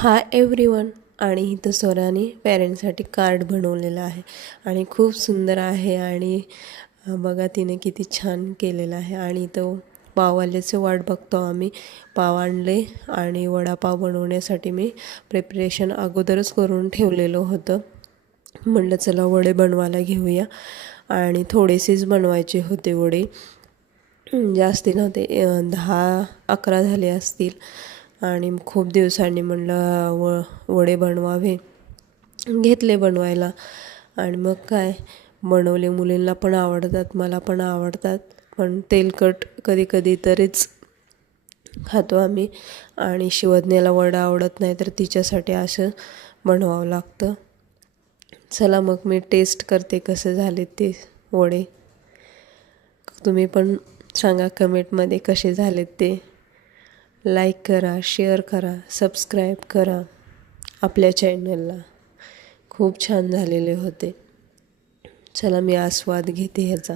Hi everyone. आणि इथं स्वराने पॅरेंट्ससाठी card बनवलेलं आहे आणि खूप सुंदर आहे. आणि बघा तिने किती छान केलेलं आहे. आणि इथं पाववाल्याची वाट बघतो आम्ही. पाव आणले आणि वडापाव बनवण्यासाठी मी प्रिपरेशन अगोदरच करून ठेवलेलं होतं. म्हटलं चला वडे बनवायला घेऊया. आणि थोडेसेच बनवायचे होते वडे, जास्ती नव्हते, 10-11 झाले असतील. आणि खूप दिवसांनी म्हणलं वडे बनवावे, घेतले बनवायला. आणि मग काय बनवले. मुलींना पण आवडतात, मला पण आवडतात, पण तेलकट कधी कधी तरीच खातो आम्ही. आणि शिवज्ञाला वडा आवडत नाही, तर तिच्यासाठी असं बनवावं लागतं. चला मग मी टेस्ट करते कसे झाले ते वडे. तुम्ही पण सांगा कमेंटमध्ये कसे झालेत ते. लाईक करा, शेअर करा, सबस्क्राईब करा आपल्या चॅनलला. खूप छान झालेले होते. चला मी आस्वाद घेते ह्याचा.